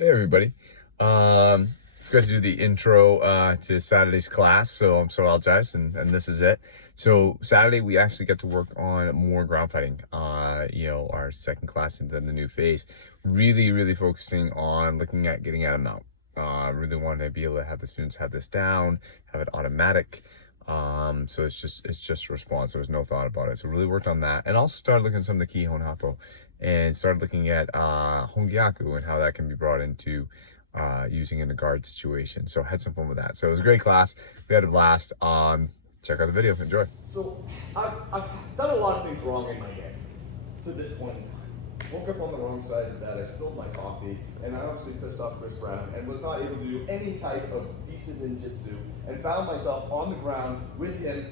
Hey everybody. Forgot to do the intro to Saturday's class, so I'm so apologize, and this is it. So Saturday we actually get to work on more ground fighting. Our second class into the new phase. Really focusing on looking at getting at a mount. Really wanted to be able to have the students have this down, have it automatic. So it's just response. There was no thought about it. So really worked on that, and also started looking at some of the key Hon and started looking at Hon Gyaku and how that can be brought into using in a guard situation. So had some fun with that. So it was a great class. We had a blast. Check out the video. Enjoy. So I've done a lot of things wrong in my day to this point in time. Woke up on the wrong side of that. I spilled my coffee, and I obviously pissed off Chris Brown and was not able to do any type of decent ninjutsu, and found myself on the ground with him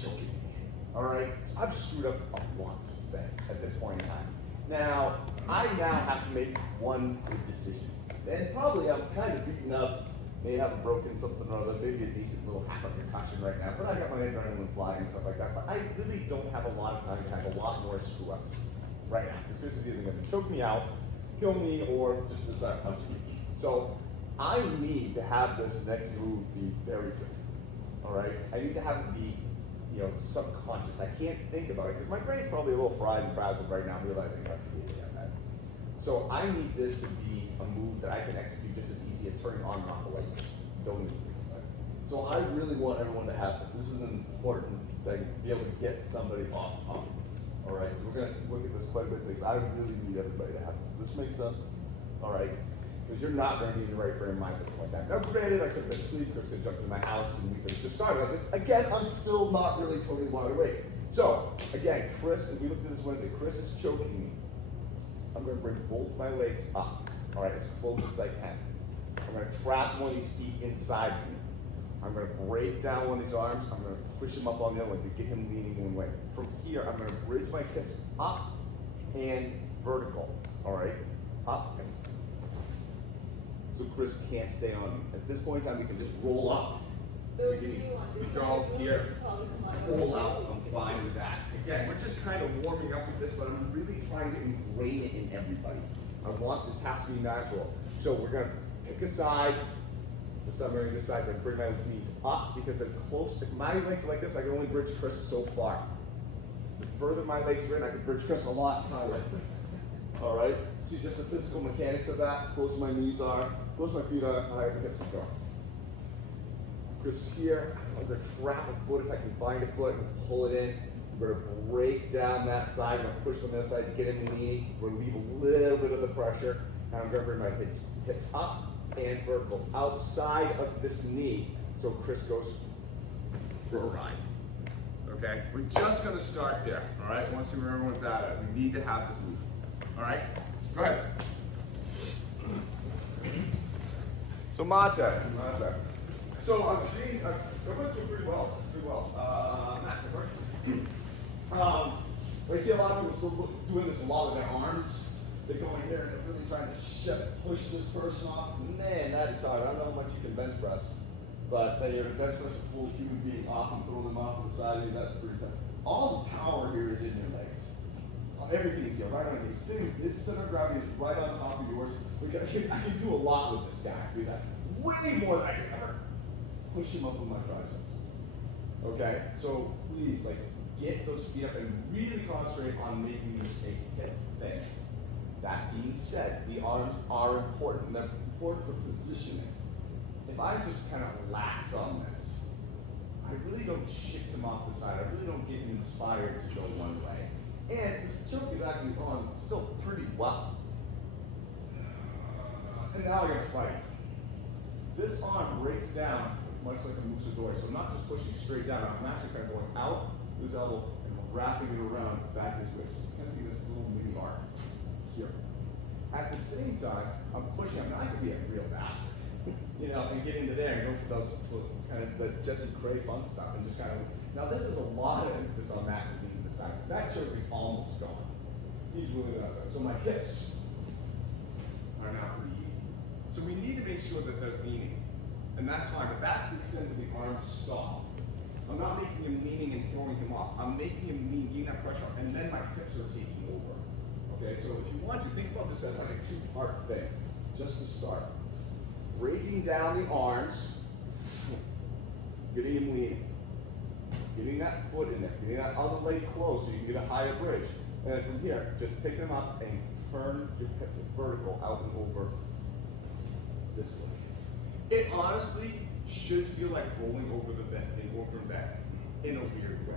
choking me. All right, I've screwed up a lot today at this point in time. Now I have to make one good decision, and probably I'm kind of beaten up. May have broken something or other, maybe a decent little half a concussion right now, but I got my adrenaline flying and stuff like that. But I really don't have a lot of time to have a lot more screw ups right now, because Chris is either going to choke me out, kill me, or just start punching me. So I need to have this next move be very good. All right, I need to have it be, subconscious. I can't think about it because my brain's probably a little fried and frazzled right now, realizing I should be able to that. So I need this to be a move that I can execute just as easy as turning on and off the lights. Don't need to think about it. So I really want everyone to have this. This is an important thing to be able to get somebody off pump. All right, so we're gonna look at this quite a bit because I really need everybody to have this. Does this make sense? All right, because you're not going to be in the right frame of mind at this point in time. Now, granted, I could have been asleep, Chris could jump into my house, and we could have just started like this. Again, I'm still not really totally wide awake. So, again, Chris, if we looked at this Wednesday, Chris is choking me. I'm going to bring both my legs up, all right, as close as I can. I'm going to trap one of these feet inside me. I'm going to break down one of these arms. I'm going to push him up on the other one to get him leaning one way. From here, I'm going to bridge my hips up and vertical, all right? Up and so Chris can't stay on me. At this point in time, we can just roll up. We can go here, roll out. I'm fine with that. Again, we're just kind of warming up with this, but I'm really trying to ingrain it in everybody. I want this has to be natural. So we're going to pick a side. So I'm going to decide to bring my knees up because they're close. If my legs are like this, I can only bridge Chris so far. The further my legs are in, I can bridge Chris a lot higher. All right? See just the physical mechanics of that. Close my knees are, close my feet are, higher the hips are. Chris is here. I'm going to trap a foot if I can find a foot and pull it in. I'm going to break down that side. I'm going to push from that side to get him leaning. We're going to leave a little bit of the pressure. And I'm going to bring my hips up and vertical outside of this knee. So Chris goes for a ride. Okay? We're just going to start there. All right? Once everyone's at it, we need to have this move. All right? Go ahead. So Mata. So I'm seeing, everyone's doing pretty well. Matt, I see a lot of people still doing this a lot with their arms. They go in here and they're really trying to push this person off. Man, that is hard. I don't know how much you can bench press, but then your bench press is full human being off and throw them off to the side of you. That's pretty tough. All the power here is in your legs. Everything is here, right on you. This center of gravity is right on top of yours. I can do a lot with this guy. I can do that way more than I can ever push him up with my triceps. Okay, so please, get those feet up and really concentrate on making these a hip thing. That being said, the arms are important. They're important for positioning. If I just kind of lax on this, I really don't shift him off the side. I really don't get him inspired to go one way. And this choke is actually on still pretty well. And now I gotta fight. This arm breaks down much like a musadori. So I'm not just pushing straight down, I'm actually kind of going out with his elbow and wrapping it around back his waist. So you can see this little mini arm here. At the same time, I'm pushing. I could be a real bastard, and get into there and go for those kind of the Jesse Cray fun stuff and just kind of. Now this is a lot of emphasis on that leaning to the side. That choke is almost gone. He's really on that side. So my hips are now pretty easy. So we need to make sure that they're leaning, and that's fine. But that's the extent of the arms stop. I'm not making him leaning and throwing him off. I'm making him lean, getting that pressure, and then my hips are taking over. Okay, so if you want to think about this as like a two-part thing. just to start. Breaking down the arms, getting him leaning. Getting that foot in there, getting that other leg close so you can get a higher bridge. And then from here, just pick them up and turn your hip vertical out and over this way. It honestly should feel like rolling over the bed, over and back in a weird way.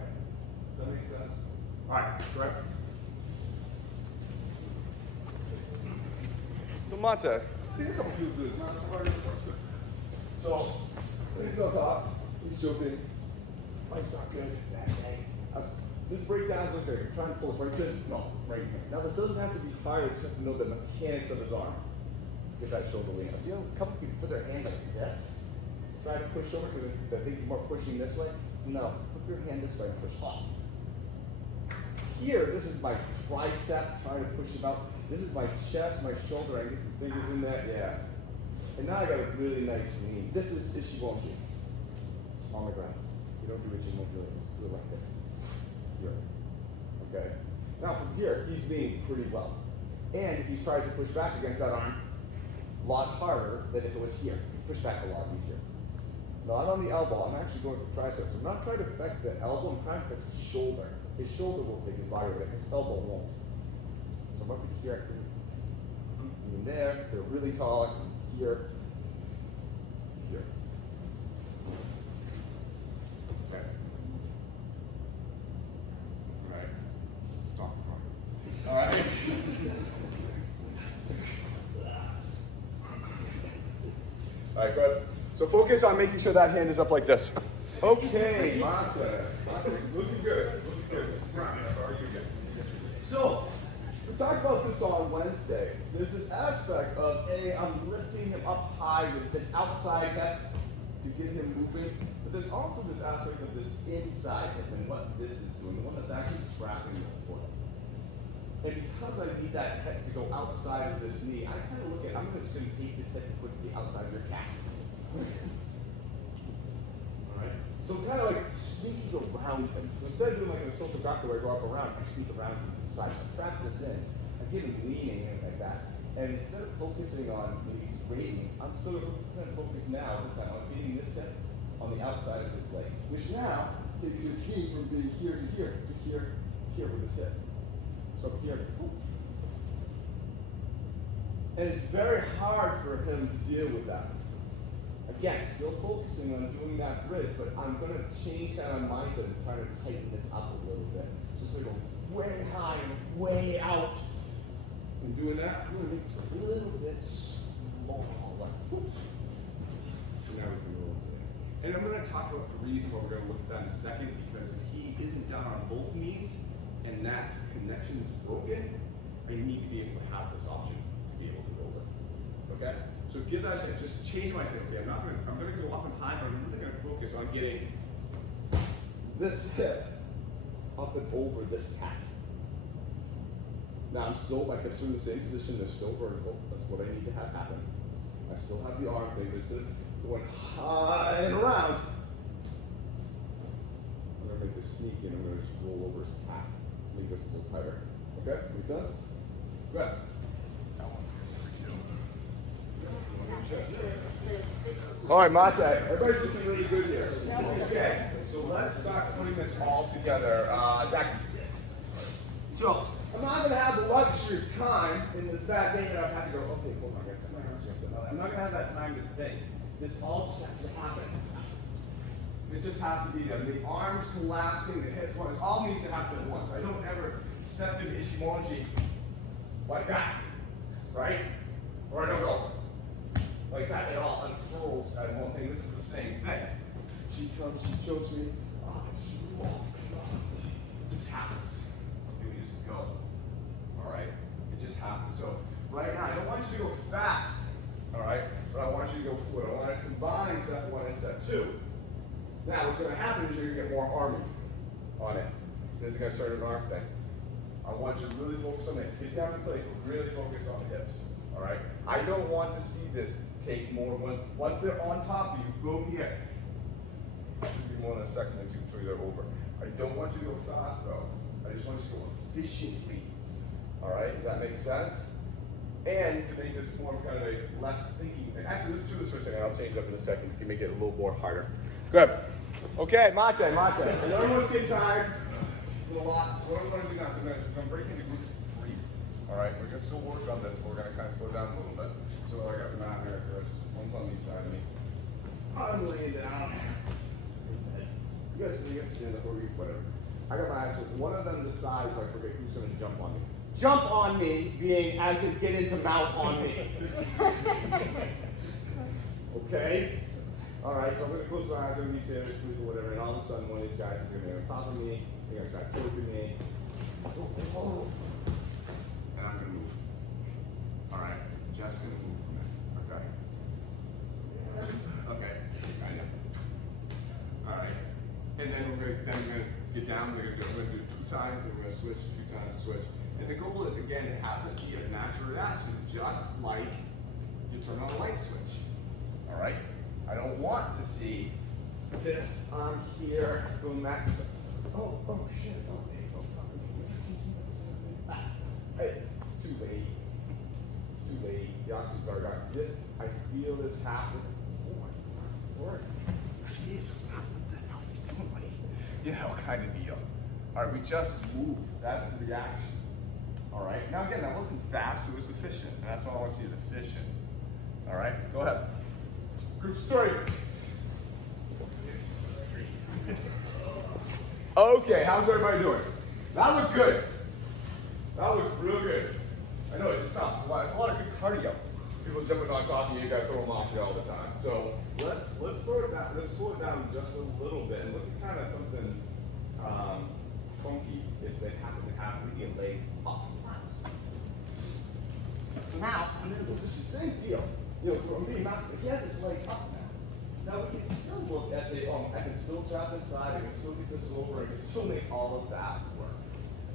Does that make sense? All right, correct. So Mata, see a couple people do this. Not so hard as it works. So he's on top. He's jumping. Life's not good. Bad day. This breakdown's okay. You're trying to pull us right this. No, right here. Now this doesn't have to be higher. You just have to know the mechanics of his arm. Get that shoulder lean. See how a couple people put their hand like this? Try to push over because I think you're more pushing this way. No, put your hand this way and push up. Here, this is my tricep trying to push him out. This is my chest, my shoulder. I get some fingers in there. Yeah. And now I got a really nice lean. This is Ishimonji on the ground. You don't do Ichimonji, do it like this. Here. Okay. Now from here, he's leaning pretty well. And if he tries to push back against that arm, a lot harder than if it was here. Push back a lot easier. Not on the elbow. I'm actually going for triceps. I'm not trying to affect the elbow. I'm trying to affect his shoulder. His shoulder will take his body weight. His elbow won't. So I'm up here. In there. They're really tall. Here. Here. Okay. All right. Stop the car. All right. All right, good. So focus on making sure that hand is up like this. Okay, Mata. Looking good. Looking good. So, we talked about this on Wednesday. There's this aspect of, I'm lifting him up high with this outside hip to get him moving. But there's also this aspect of this inside hip and what this is doing, the one that's actually trapping your foot. And because I need that hip to go outside of this knee, I kind of look at, I'm just going to take this hip and put it to the outside of your calf. Alright? So I'm kind of like sneaking around him. So instead of doing like a Hon Gyaku where I go up around, I sneak around him to the side. I trap this in. I get him leaning like that. And instead of focusing on maybe straighting, I'm sort of going to focus now, this time, on getting this hip on the outside of his leg. Which now takes his knee from being here to here to here, here with his hip. So here. And it's very hard for him to deal with that. Again, still focusing on doing that bridge, but I'm going to change that on my mindset and try to tighten this up a little bit. Just so I go way high and way out. And doing that, I'm going to make this a little bit smaller. So now we can roll it. And I'm going to talk about the reason why we're going to look at that in a second, because if he isn't down on both knees and that connection is broken, I need to be able to have this option to be able to roll it. Okay? So give that a shot. Just change my say, okay, I'm gonna go up and high, but I'm really gonna focus on getting this hip up and over this calf. Now I'm still, my hips are in the same position, they're still vertical. That's what I need to have happen. I still have the arm thing, but instead of going high and around, I'm gonna make this sneaky and I'm gonna just roll over his calf. Make this a little tighter. Okay, make sense? Good. All right, Mata, everybody's looking really good here. Okay, so let's start putting this all together. Jackie. So, I'm not going to have the luxury of time in this bad day that I've had to go, okay, hold on, I'm not going to have that time to think. This all just has to happen. It just has to be done. The arms collapsing, the hips, it all needs to happen at once. I don't ever step into Ishimonji like that, right? Or I don't go like that. It all unfurls at one thing. This is the same thing. She comes, she shows me, it just happens. Okay, we just go. All right? It just happens. So right now, I don't want you to go fast, all right? But I want you to go fluid. I want to combine step one and step two. Now, what's going to happen is you're going to get more arming on it. This is going to turn an arm thing. I want you to really focus on it. Get down in place, but really focus on the hips. All right? I don't want to see this take more. Once they're on top of you, go here. Should be more than a second or two until they're over. I don't want you to go fast though. I just want you to go efficiently. All right? Does that make sense? And to make this more kind of a less thinking thing. Actually, let's do this for a second. I'll change it up in a second to make it a little more harder. Good. Okay, mate. And everyone's getting tired. A little lot. So what I'm going to do now is I'm going to break into groups of 3. All right, we're going to still work on this, but we're going to kind of slow down a little bit. So I got the mat here, Chris. One's on each side of me. I'm laying down. You guys stand up or whatever. I got my eyes open. One of them decides, like, okay, who's going to jump on me? Jump on me, being as in get into mount on me. Okay? Alright, so I'm going to close my eyes, I'm going to be sitting asleep or whatever, and all of a sudden one of these guys is going to be on top of me, they're going to start choking me. And I'm going to move. Alright, just going to move from it. Okay? Okay, kind of. Alright. And then we're going to get down, we're going to do 2 times, then we're going to switch, 2 times, switch. And the goal is, again, to have this be a natural reaction, just like you turn on a light switch. All right? I don't want to see this on here, boom, that. Oh, shit. Oh, hey, it's too late. It's too late. The oxygen's already gone. This, I feel this happen. Oh my Lord. Jesus, what the hell are you doing? You know, kind of deal. All right, we just moved. That's the reaction. All right. Now again, that wasn't fast, it was efficient. And that's what I want to see is efficient. All right, go ahead. Groups 3. Okay, how's everybody doing? That looked good. That looked real good. I know it stops. It's a lot of good cardio. People jumping on top of you, you gotta throw them off you all the time. So let's slow it down. Let's slow it down just a little bit and look at kind of something funky if they happen to have maybe a leg up. So now, this is the same deal. You know, from being not, he has his leg up now. Now we can still look at the, I can still trap this side, I can still get this over, I can still make all of that work.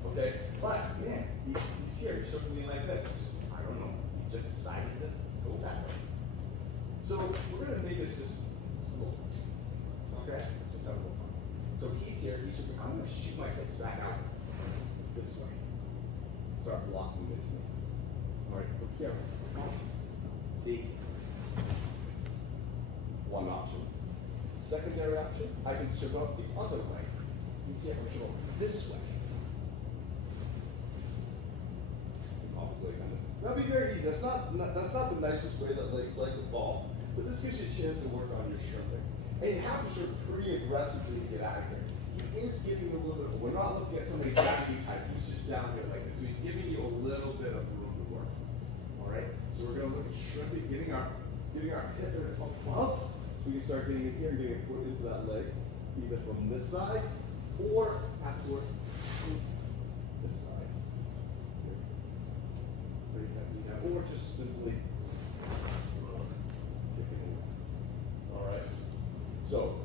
Okay? But, man, he's here, he's showing me like this. I don't know, he just decided to go that way. So, we're going to make this just simple. Okay? This is how we'll fun. So he's here, I'm going to shoot my hips back out this way. Start blocking this knee. All right, look here. Take one option. Secondary option, I can strip up the other way. You see, I can strip up this way. That'll be very easy. That's not the nicest way that legs like to fall, but this gives you a chance to work on your shrimping. And you have to shrimp pretty aggressively to get out of here. He is giving you a little bit of, we're not looking at somebody grabbing you tight, he's just down here like this. So he's giving you a little bit of room to work. All right? So we're going to look at shrimping, getting our hip above, so we can start getting in here and getting a foot into that leg, either from this side or after this side. Or just simply kicking in. All right. So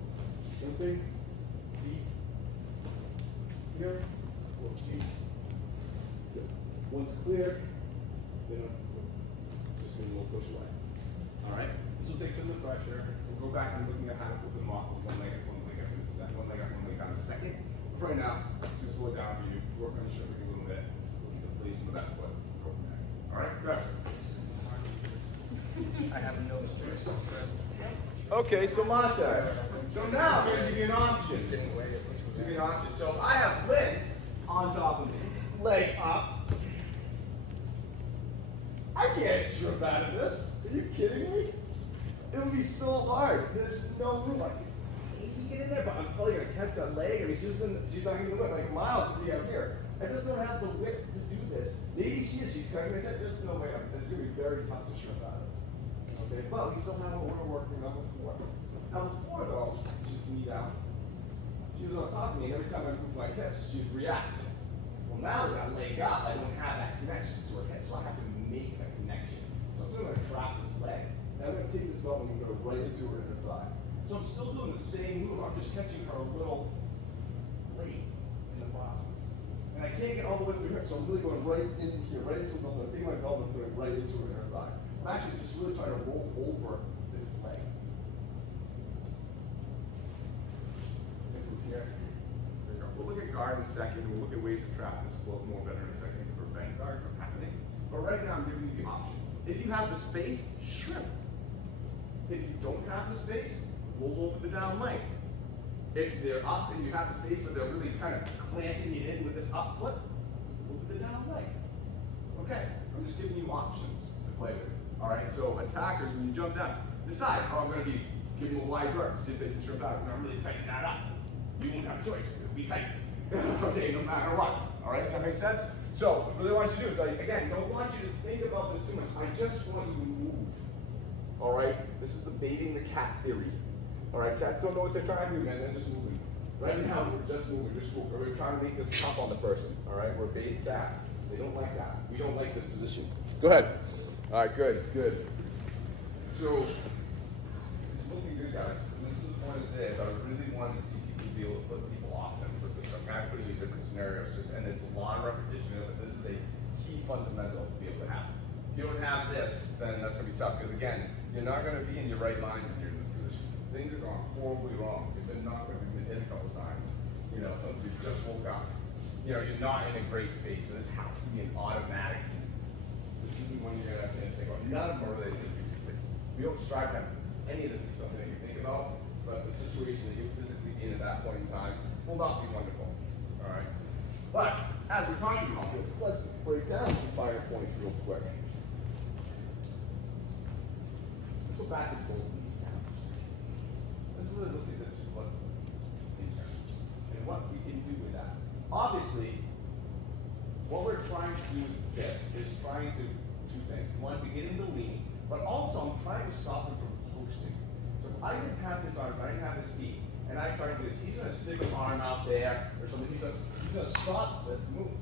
shrimping, feet here, or feet. Good. Once clear, then just going to push away. All right. This will take some of the pressure. We'll go back and looking at how to flip them off with one leg up, one leg up. This is that one leg up, one leg down in a second. But right now, just slow it down for you. Work on your shrimping a little bit. Look at the placement of that foot. Go from there. All right. Good. I have no stress. Okay, so Monte. So now I'm going to give you an option. Give you an option. So if I have Lynn on top of me, leg up, I can't trip out of this. Are you kidding me? It would be so hard. There's no room. I can maybe get in there, but I'm probably going to catch that leg. I mean, she's not even going to like miles to be up here. I just don't have the width to do this. Maybe she is. She's cutting my head. There's no way. It's going to be very tough to shrimp out of. Okay, but we still have what we're working on before. Now before though, she's knee down. She was on top of me, and every time I move my hips, she'd react. Well, now that I leg up, I don't have that connection to her hip, so I have to make a connection. So I'm still going to trap this leg. Now I'm going to take this belt and go right into her inner thigh. So I'm still doing the same move. I'm just catching her a little late in the process. And I can't get all the way through her, so I'm really going right into here, right into her belt. I'm taking my belt and putting it right into her inner thigh. I'm actually just really trying to roll over this leg. And from here, there you go. We'll look at guard in a second. We'll look at ways to trap this float more better in a second to prevent guard from happening. But right now I'm giving you the option. If you have the space, shrimp. If you don't have the space, roll over the down leg. If they're up and you have the space so they're really kind of clamping you in with this up foot, over the down leg. Okay, I'm just giving you options to play with. All right, so attackers, when you jump down, decide, oh, I'm going to be giving them a wide berth, see if they can shrimp out. I'm going to really tighten that up. You won't have a choice, it'll be tight. Okay, no matter what. All right, does that make sense? So, what I want you to do is, again, don't want you to think about this too much. I just want you to move. All right, this is the baiting the cat theory. All right, cats don't know what they're trying to do, man. They're just moving. Right now, we're just moving. We're trying to make this tough on the person. All right, we're baiting cat. They don't like that. We don't like this position. Go ahead. All right, good, good. So, it's looking good, guys. And this is the point of today. Is I really wanted to see people be able to put people off them quickly. So I'm kind of putting you in different scenarios, and it's a lot of repetition, but this is a key fundamental to be able to have. If you don't have this, then that's going to be tough. Because again, you're not going to be in your right mind when you're in this position. Things are going horribly wrong. You've been knocked, you've been hit a couple times. You know, something you just woke up. You know, you're not in a great space, so this has to be an automatic. This isn't one you're going to have to think about. None of them are really thinking. We don't strive to have any of this be something that you think about, but the situation that you're physically in at that point in time will not be wonderful. All right? But as we're talking about this, let's break down some fire points real quick. Let's go back and both these down. Let's really look at this foot in here and what we can do with that. Obviously, what we're trying to do with this is trying to do two things. One, beginning to lean, but also I'm trying to stop him from posting. So if I didn't have his arms, I didn't have his feet, and I tried to do this, he's going to stick an arm out there or something. He's going to stop this move.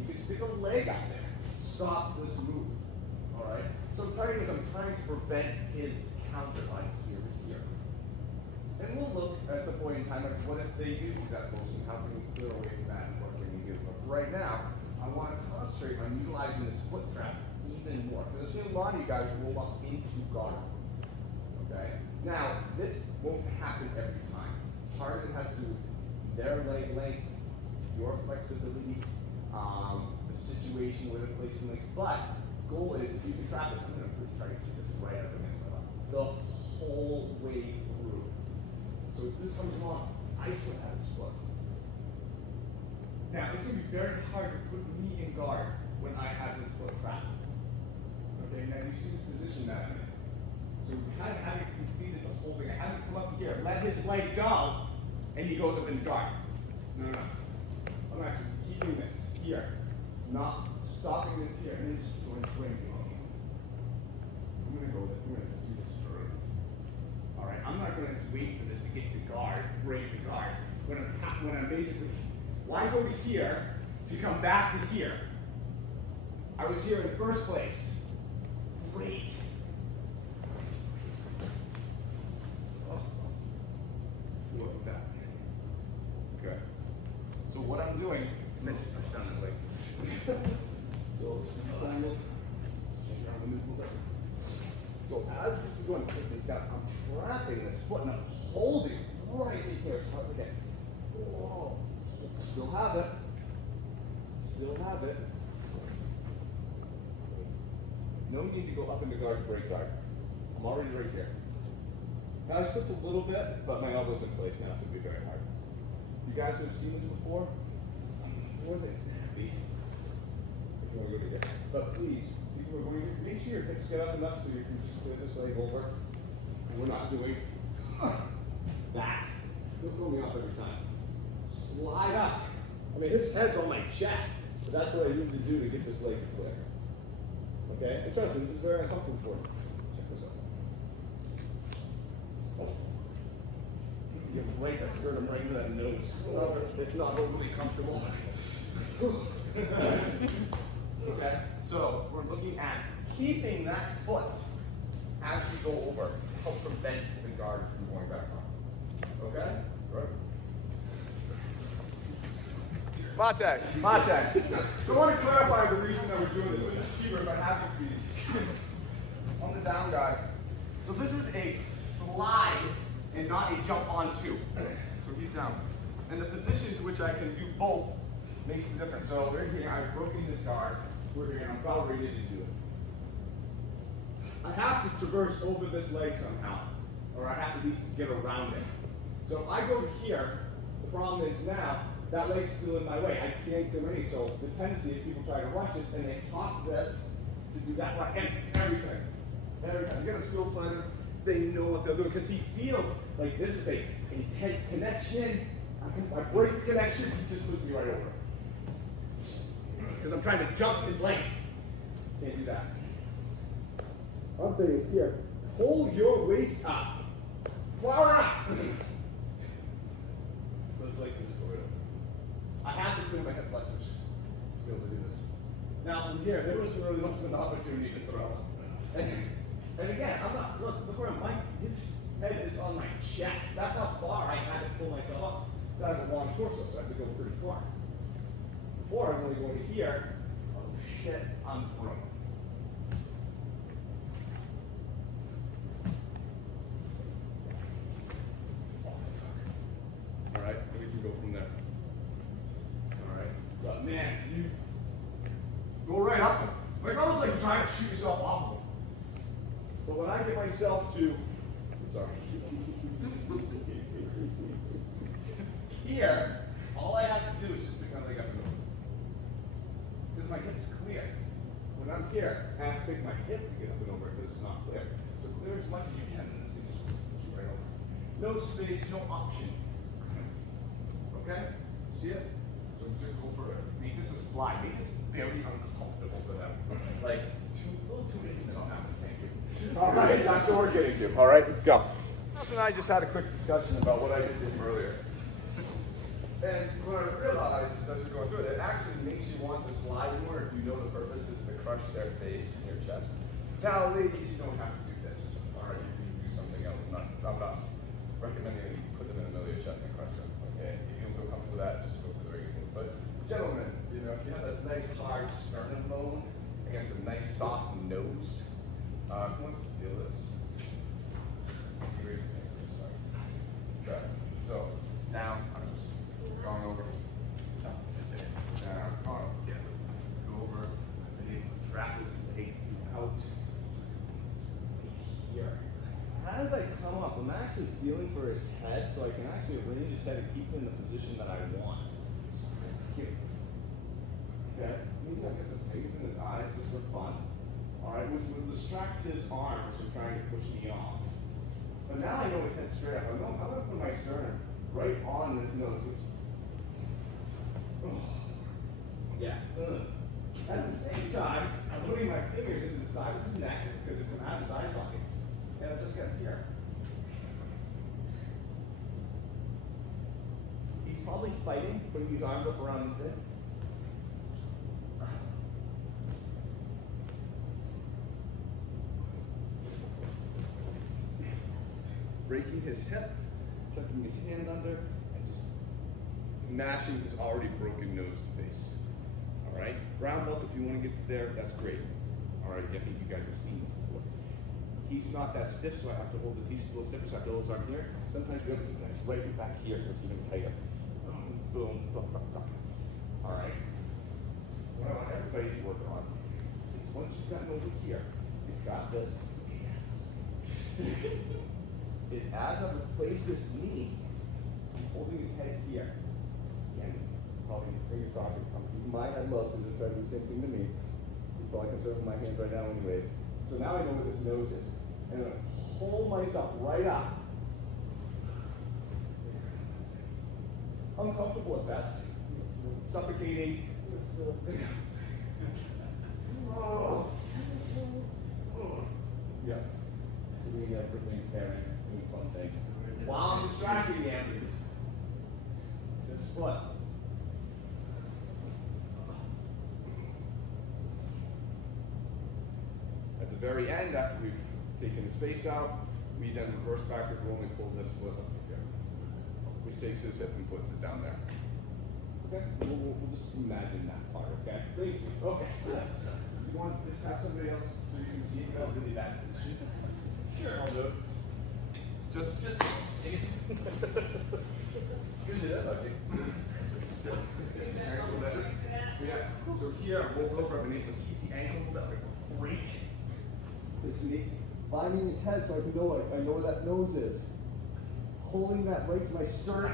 You can stick a leg out there. Stop this move. All right? So I'm trying to prevent his counter line here. And we'll look at some point in time, like what if they do that posting? How can we clear away from that and what can we do? But right now, I want to concentrate on utilizing this foot trap even more. Because I've seen a lot of you guys roll up into guard. Okay? Now, this won't happen every time. Part of it has to do with their leg length, your flexibility, the situation where they're placing legs. But goal is, if you can trap this, I'm going to try to keep this right up against my lap the whole way through. So as this comes along, I still have this foot. Now, it's going to be very hard to put me in guard when I have this foot trapped. Okay, now you see this position that I'm in. So we kind of haven't completed the whole thing. I haven't come up here, let his leg go, and he goes up in guard. No. I'm actually keeping this here, not stopping this here, and then just going straight behind me. I'm going to do this further. All right, I'm not going to wait for this to get to guard, break the guard. When I'm basically, why go to here to come back to here? I was here in the first place. Great. Oh. Look at that. Okay. So what I'm doing, let's push down the leg. So as this is going to put things down, I'm trapping this foot and I'm holding right in here. Okay. Whoa. Still have it. Still have it. No need to go up into guard, break guard. I'm already right here. Now I slipped a little bit, but my elbow's in place now, so it'll be very hard. You guys who have seen this before, I'm more than happy if you want to go to here. But please, people are going to make sure your hips get up enough so you can split this leg over. And we're not doing that. You'll throw me off every time. Slide up. I mean, his head's on my chest, but that's what I need to do to get this leg to clear. Okay? And trust me, this is very uncomfortable for me. Check this out. Oh. You break a sternum right into that nose. It's not overly comfortable. Okay? So, we're looking at keeping that foot as we go over to help prevent the guard from going back on. Okay? Right. Mate. So I want to clarify the reason that we're doing this. It's cheaper if I have these on the down guy. So this is a slide and not a jump onto. So he's down. And the position to which I can do both makes a difference. So right here, I've broken this guard. We're I'm about ready to do it. I have to traverse over this leg somehow, or I have to at least get around it. So if I go to here, the problem is now that leg's still in my way. I can't do anything. So the tendency is people try to rush this and they pop this to do that right, and everything. Every time you get a skill fighter, they know what they're doing because he feels like this is a intense connection. I break the connection, he just puts me right over. Because I'm trying to jump his leg. Can't do that. What I'm saying is here, hold your waist up. Far up. Let's like this for it. I have to clear my hip flexors to be able to do this. Now from here, there wasn't really much of an opportunity to throw. And again, I'm not, look where his head is on my chest. That's how far I had to pull myself up. So I have a long torso, so I have to go pretty far. Before I was only going to here. Oh shit, I'm thrown. Alright, we can go from there. Alright. But man, you go right up them. Like almost like trying to shoot yourself off of them. But when I get myself to, sorry. Here, all I have to do is just pick my leg up and over. Because my hip's clear. When I'm here, I have to pick my hip to get up and over because it's not clear. So clear as much as you can, and it's going to just push you right over. No space, no option. Okay? See it? So just go for it. Make this a slide. Make this very uncomfortable for them. Like, a little too intimate on that one. Thank you. All right, that's what we're getting to. All right, go. House and I just had a quick discussion about what I did to him earlier. And what I realized is as we're going through it, it actually makes you want to slide more if you know the purpose is to crush their face in your chest. Now, ladies, you don't have to do this. All right, you can do something else. I'm not recommending that you put them in the middle of your chest and crush them. Okay, if you don't feel comfortable with that, just go for the regular thing. But gentlemen, you know, if you have this nice hard sternum bone against a nice soft nose, who wants to feel this? Okay, so now I'm just going over. Go over. Trap this out here. As I come up, I'm actually feeling for his head, so I can actually arrange his head and keep him in the position that I want. It's cute. Okay, maybe I'll get some things in his eyes just for fun. Alright, which will distract his arms from trying to push me off. But now I know his head straight up. I'm going to put my sternum right on his nose. Yeah. At the same time, I'm putting my fingers into the side of his neck because it can have his eye sockets. And I've just got here. He's probably fighting, putting his arms up around his head. Breaking his hip, tucking his hand under, and just mashing his already broken nose to face. All right, ground balls, if you want to get to there, that's great. All right, I think you guys have seen this before. He's not that stiff, so I have to hold it. He's a little stiffer, so I have to hold his arm here. Sometimes we have to put that right back here, so it's even tighter. Boom, boom, boom, boom, boom. All right. What I want everybody to work on is once you've gotten over here, you drop this. Is as I replace this knee, I'm holding his head here. Again, probably his finger sockets. I'm keeping my head low, so he's trying to do the same thing to me. He's probably concerned with my hands right now anyways. So now I know where this nose is. And I'm going to hold myself right up. Uncomfortable at best. Suffocating. Oh. Yeah. We got everything pairing, doing fun things. While I'm distracting him, this foot. At the very end, after we've taken the space out, we then reverse backward roll and pull this foot up together, which takes his hip and puts it down there. Okay? We'll just imagine that part, okay? Great. Okay. You want to just have somebody else so you can see it in a really bad position? Sure, I'll do it. Just. Usually that, I think. good. Just hang a little bit. So yeah, so here, we'll go for a minute, but keep the ankle that like a break. This knee. Finding his head so I can know I know where that nose is. Holding that right to my sternum.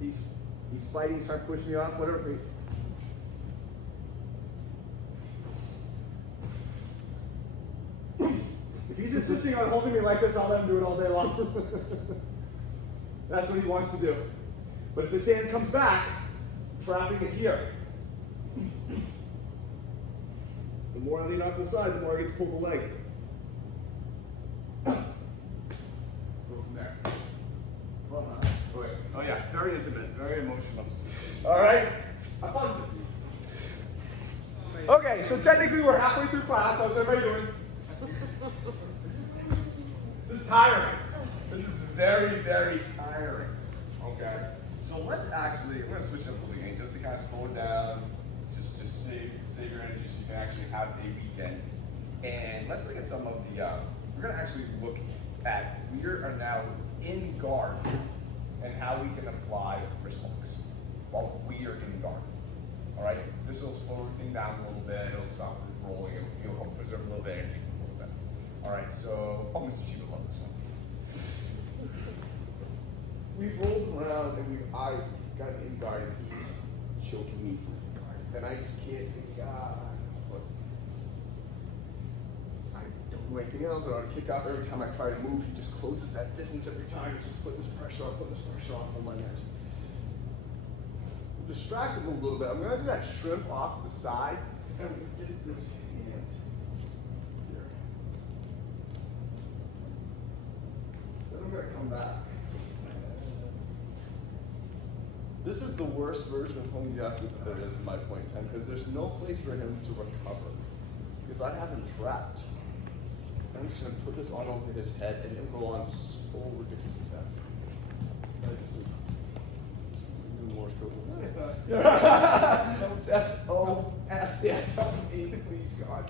He's fighting, he's trying to push me off, whatever. If he's insisting on holding me like this, I'll let him do it all day long. That's what he wants to do. But if his hand comes back, I'm trapping it here. The more I lean off to the side, the more I get to pull the leg. Go from there. Oh yeah, very intimate, very emotional. All right, have fun. Okay, so technically we're halfway through class. How's everybody doing? This is tiring. This is very, very tiring. Okay, so let's actually, I'm gonna switch up the game just to kind of slow it down, just save your energy so you can actually have a weekend. And let's look at some of the, we're gonna actually look at, we are now in guard and how we can apply wrist locks while we are in guard. All right, this will slow everything down a little bit, it'll stop it rolling, it'll feel help preserve a little bit of energy for a little bit. All right, so, oh, Mr. Chiba loves this one. We've rolled around and I got in guard and he's choking me from the guard. And I just can't think, I don't do anything else. I don't kick out every time I try to move. He just closes that distance every time. He's just putting this pressure on, on my neck. I'm distracted a little bit. I'm going to do that shrimp off to the side and get this hand here. Then I'm going to come back. This is the worst version of Hon Gyaku that there is in my point in time because there's no place for him to recover because I have him trapped. I'm just going to put this on over his head and it'll go on so ridiculously fast. S-O-S, yes, please, God.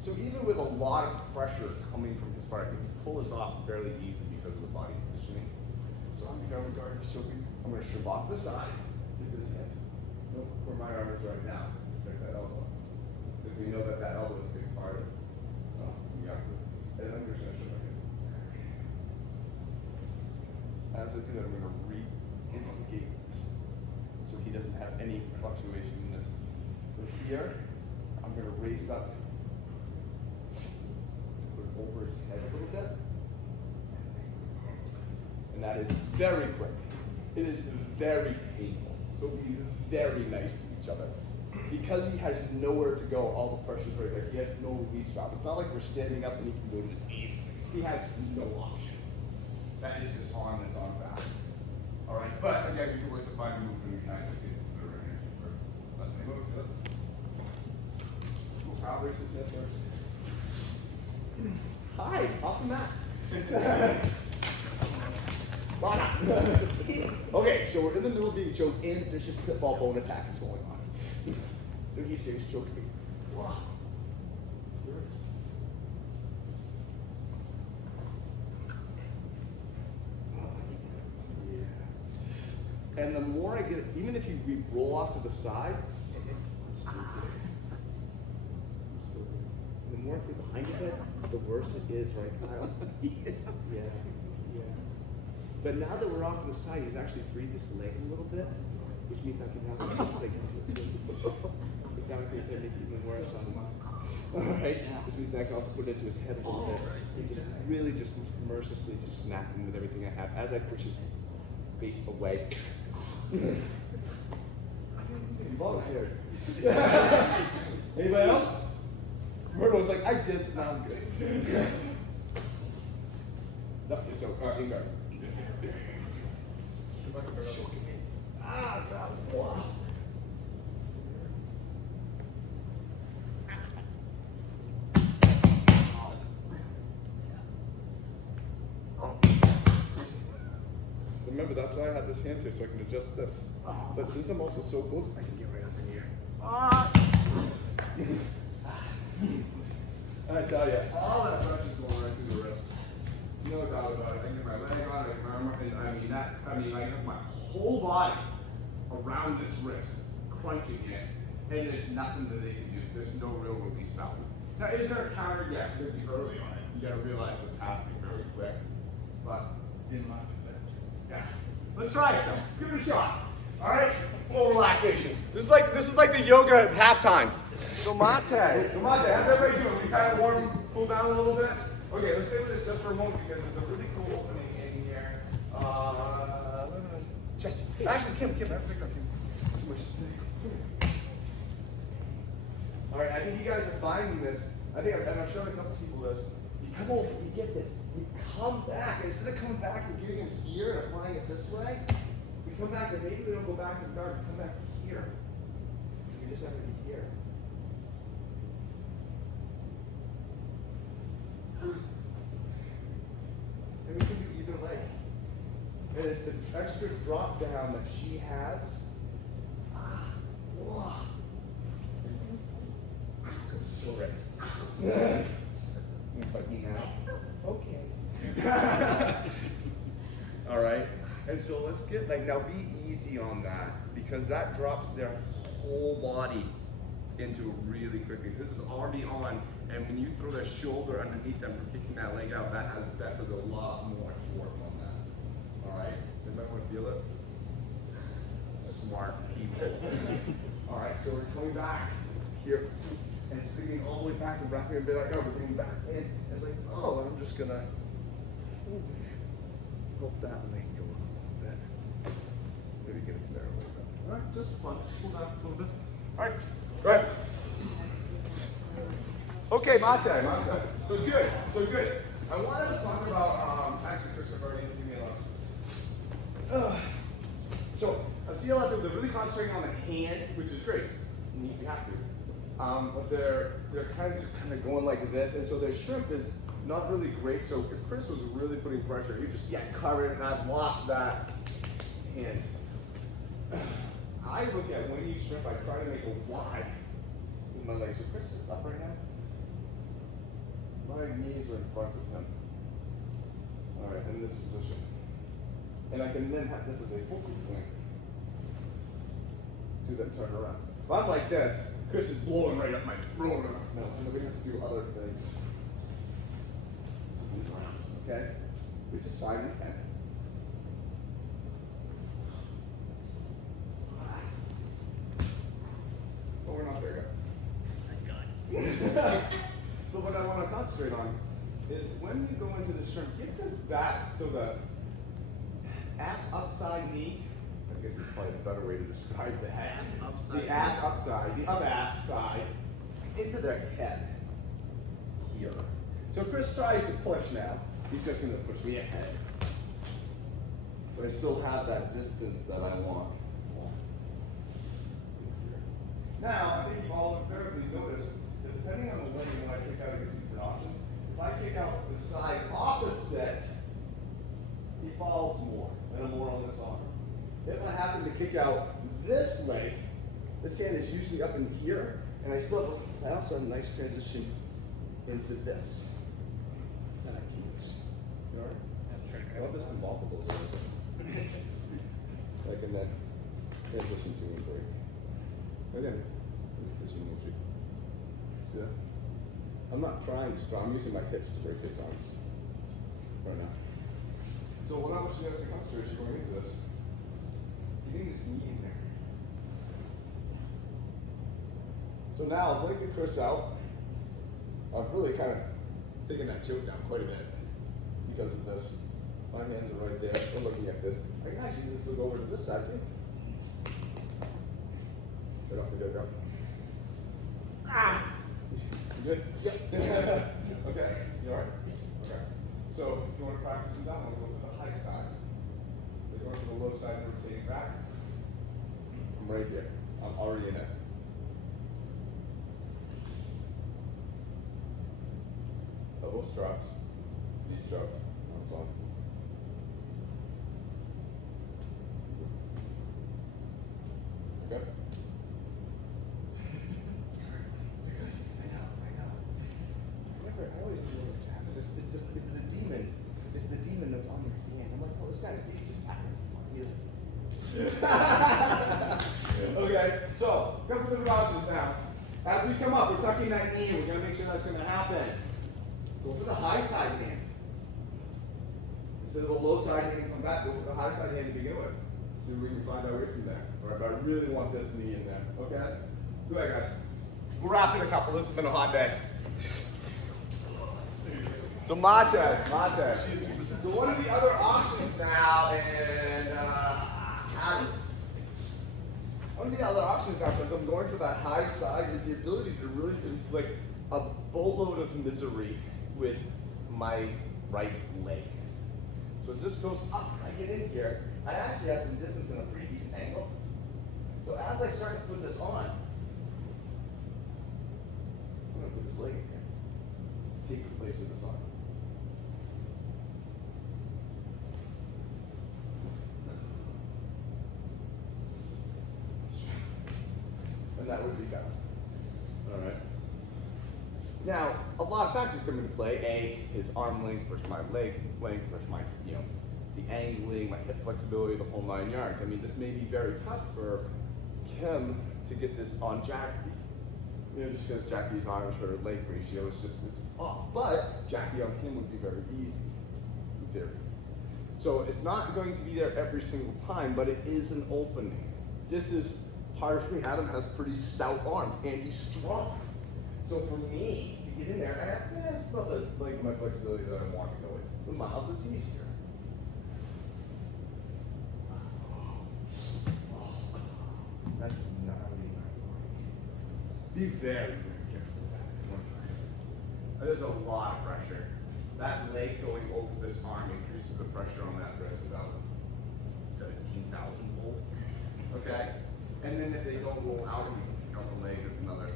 So even with a lot of pressure coming from his part, I can pull this off fairly easily because of the body positioning. So I'm going to regard his choking. I'm going to shove off the side. Take this hand. Nope, where my arm is right now. Take that elbow. Because we know that that elbow is a big part of it. Oh, yeah. And then I'm just going to shove my hand. As I do that, I'm going to re-instigate this. So he doesn't have any fluctuation in this. So here, I'm going to raise it up. Put it over his head a little bit. And that is very quick. It is very painful. So be very nice to each other. Because he has nowhere to go, all the pressure's right there. He has no release valve. It's not like we're standing up and he can go to his knees. He has no option. That is his arm that's on fast. All right, but again, we can work some fine movement. We can just see a little bit of energy for less than a minute. We'll power race his head first. Hi, off the mat. Okay, so we're in the middle of being choked and this is pitfall bone attack is going on. So he's choking me. Wow. Yeah. And the more I get, even if you roll off to the side, I'm still good. The more I get behind his head, the worse it is, right, Kyle? Yeah. But now that we're off to the side, he's actually freed this leg a little bit, which means I can now put this leg into it too. If that makes it make it even worse on him. Alright? Which means I can also put it into his head a little bit. And just really just mercilessly just smack him with everything I have as I push his face away. You volunteered. Anybody else? Murdo was like, I did, now I'm good. So, in guard. Ah, God, wow. So remember, that's why I had this hand here, so I can adjust this. But since I'm also so close, I can get right up in here. I tell you, all that pressure's going right through the wrist. No doubt about it. I can get my leg on, I can my arm, and I have my whole body around this wrist, crunching it, and there's nothing that they can do. There's no real release valve. Now, is there a counter? Yes, it's going to be early on it. You got to realize what's happening very quick. But didn't mind the fit. Yeah. Let's try it though. Let's give it a shot. All right. A little relaxation. This is like the yoga halftime. So mate. How's everybody doing? We kind of cool down a little bit. Okay, let's stay with this just for a moment because there's a really cool opening in here. Jesse. Actually, Kim, that's it. All right, I think you guys are finding this. And I've shown a couple people this. You come over, you get this. You come back, and instead of coming back and getting it here and applying it this way, we come back and maybe we don't go back to the garden. We come back here. We just have to be here. And we can do either leg. And the extra drop down that she has. Whoa. So right. You fucking now? Okay. All right. And so let's get now be easy on that because that drops their whole body into really quickly. So this is already on, and when you throw their shoulder underneath them for kicking that leg out, that does a lot more torque on that. All right. Anybody want to feel it? Smart people. All right. So we're coming back here. And it's thinking all the way back and wrapping it back up, bringing back in. And it's like, oh, I'm just gonna help that leg go a little bit. Maybe get it there a little bit. All right, just fun. Pull down a little bit. All right, right. Okay, mate. So good. I wanted to talk about, actually, Chris, I've already given me a lot. So I see a lot of people, they're really concentrating on the hand, which is great. You have to. But they're kind of going like this, and so their shrimp is not really great. So if Chris was really putting pressure, he just cover it, and I've lost that hand. I look at when you shrimp, I try to make a Y with my legs. So Chris sits up right now. My knees are in front of him. All right, in this position, and I can then have this as a focal point to then turn around. If I'm like this, Chris is blowing right up my throat. No, we have to do other things. Okay? Which is fine, we can. But we're not there yet. Thank God. But what I want to concentrate on is when you go into the shrimp, get this back so the ass upside knee. I guess it's probably a better way to describe the head. The ass upside, the up ass side, into their head. Here. So Chris tries to push now. He's just going to push me ahead. So I still have that distance that I want. Now, I think you've all invariably noticed that depending on the leg when I kick out of these different options, if I kick out the side opposite, he falls more, and I'm more on this arm. If I happen to kick out this leg, this hand is usually up in here, and I also have a nice transition into this that I can use. You all right? I love this convolvable a little bit. I can then transition to a break. Again, this is unity. See that? I'm not trying to strong. I'm using my hips to break his arms right now. So when I was doing this concentration going into this, you need this knee in there. So now, if I get Chris out, I've really kind of taken that choke down quite a bit because of this. My hands are right there. I'm looking at this. I can actually just look over to this side too. Right off the go. Ah! You good? Yep. Okay. You alright? Okay. So if you want to practice some down, we'll go to the high side. So going to the low side and rotating back. I'm right here. I'm already in it. Elbows dropped. Knees dropped. Arms on. Okay. I know. I always do little taps. It's the demon. Okay, so a couple different options now. As we come up, we're tucking that knee. We're gonna make sure that's gonna happen. Go for the high side hand. Instead of the low side hand, come back. Go for the high side hand to begin with. See if we can find our way from there. All right, but I really want this knee in there. Okay. Go ahead, guys. We're wrapping a couple. This has been a hot day. So mate. So one of the other options now, and one of the other options now, because I'm going for that high side, is the ability to really inflict a boatload of misery with my right leg. So as this goes up, I get in here, I actually have some distance and a pretty decent angle. So as I start to put this on, I'm going to put this leg in here to take the place of this arm. And that would be fast. All right. Now, a lot of factors come into play. A, his arm length versus my leg length versus my, the angling, my hip flexibility, the whole 9 yards. I mean, this may be very tough for Kim to get this on Jackie. Just because Jackie's arms, her leg ratio is just it's off. But Jackie on Kim would be very easy, in theory. So it's not going to be there every single time, but it is an opening. This is hard for me. Adam has pretty stout arms, and he's strong. So for me to get in there, it's not the my flexibility that I want to go with. The miles is easier. That's not really my point. Be very, very careful with that. There's a lot of pressure. That leg going over this arm increases the pressure on that wrist about 17,000 volt. Okay? And then if they don't roll out and you pick up the leg, there's another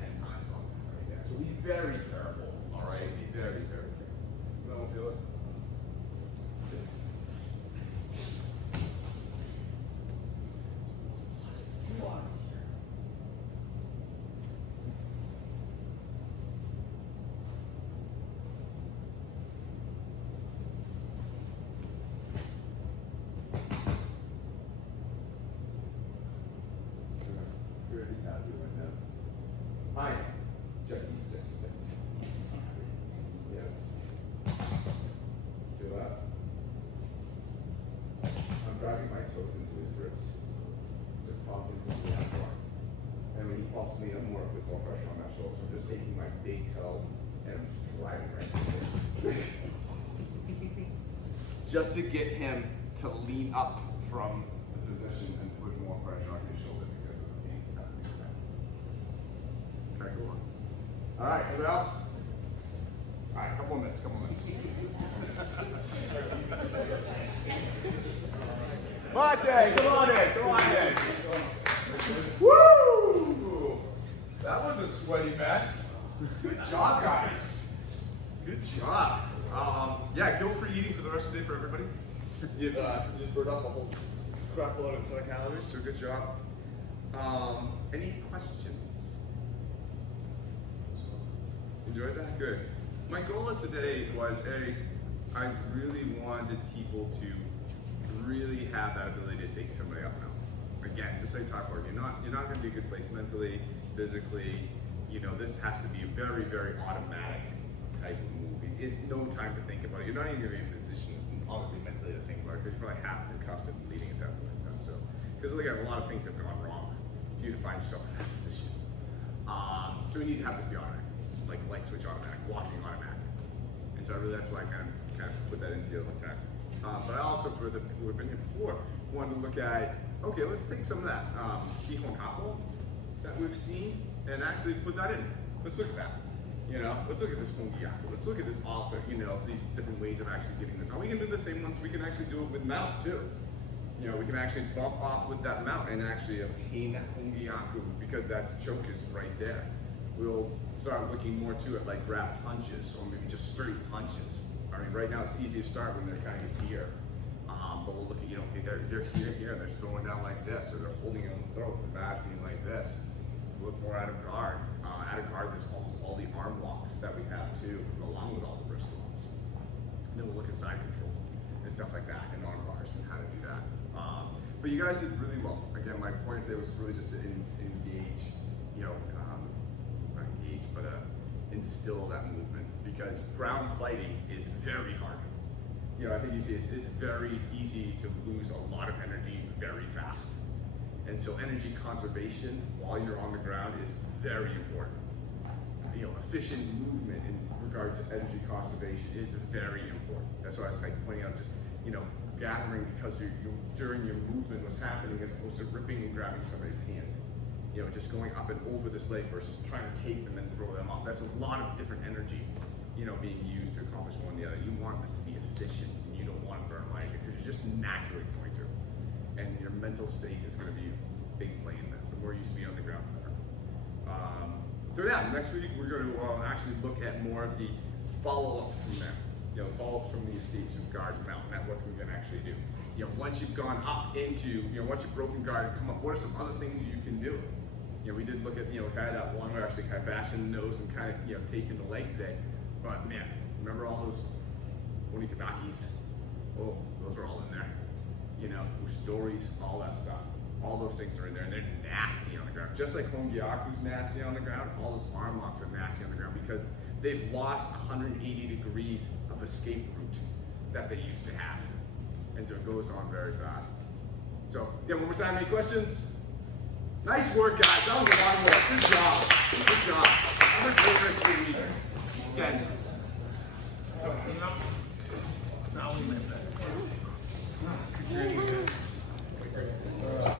10 times on that right there. So be very careful, all right? Be very, very careful. You don't feel it? Hi, Jesse. Yeah. Feel that? I'm driving my toes into his ribs to pump into the arm. And when he pumps me, I'm more with more pressure on that shoulder. So I'm just taking my big toe and I'm just driving right into it. Just to get him to lean up from the position and put more pressure on his shoulder because of the pain that's happening there. Okay, go on. All right, anybody else? All right, couple more minutes. Mate, come on in. Woo! That was a sweaty mess. Good job, guys. Good job. Yeah, guilt free eating for the rest of the day for everybody. You've just burned off a whole crap load of ton of calories, so good job. Any questions? Enjoyed that? Good. My goal of today was I really wanted people to really have that ability to take somebody up now. Again, just like talk about, you're not going to be a good place mentally, physically. This has to be a very, very automatic type of move. It's no time to think about it. You're not even going to be in a position, obviously, mentally to think about it, because you're probably half concussed and bleeding at that point in time. So, because again, a lot of things have gone wrong for you to find yourself in that position. So we need to have this be automatic, like light switch automatic, walking automatic. And so that's why I kind of put that into you like that. But I also, for the people who have been here before, wanted to look at, okay, let's take some of that Hon Gyaku that we've seen and actually put that in. Let's look at that. Let's look at this Hon Gyaku. Let's look at this author, these different ways of actually getting this. We can do the same ones, we can actually do it with mount too. We can actually bump off with that mount and actually obtain that Hon Gyaku because that choke is right there. We'll start looking more to it like grab punches or maybe just straight punches. I mean, right now it's easy to start when they're kind of here. But we'll look at, okay, they're here, they're throwing down like this, or they're holding it on the throat, they're bashing like this. Look more out of guard. Out of guard, there's almost all the arm locks that we have too, along with all the wrist locks. And then we'll look at side control and stuff like that, and arm bars and how to do that. But you guys did really well. Again, my point today was really just to engage, you know, not engage, but instill that movement, because ground fighting is very hard. You know, I think you see it's very easy to lose a lot of energy very fast. And so energy conservation while you're on the ground is very important. You know, efficient movement in regards to energy conservation is very important. That's why I was like pointing out, just, you know, gathering because during your movement was happening as opposed to ripping and grabbing somebody's hand. You know, just going up and over this leg versus trying to take them and throw them off. That's a lot of different energy, you know, being used to accomplish one or the other. You want this to be efficient, and you don't want to burn money because you're just naturally going to. And your mental state is going to be a big play in this. The more you used to be on the ground, the better. So yeah, next week we're going to actually look at more of the follow-up from them. You know, follow-ups from the escapes of guard and mountain network we're going to actually do. You know, once you've gone up into, you know, once you've broken guard and come up, what are some other things you can do? You know, we did look at, you know, kind of that one where actually kind of bashing the nose and kind of, you know, taking the leg today. But man, remember all those onikadakis? Oh, those are all in there. You know, stories, all that stuff. All those things are in there, and they're nasty on the ground. Just like Hon Gyaku's nasty on the ground, all those arm locks are nasty on the ground because they've lost 180 degrees of escape route that they used to have. And so it goes on very fast. So, again, one more time, any questions? Nice work, guys. That was a lot of work. Good job. Good job. Have a great rest of your week. Again. Now we miss it.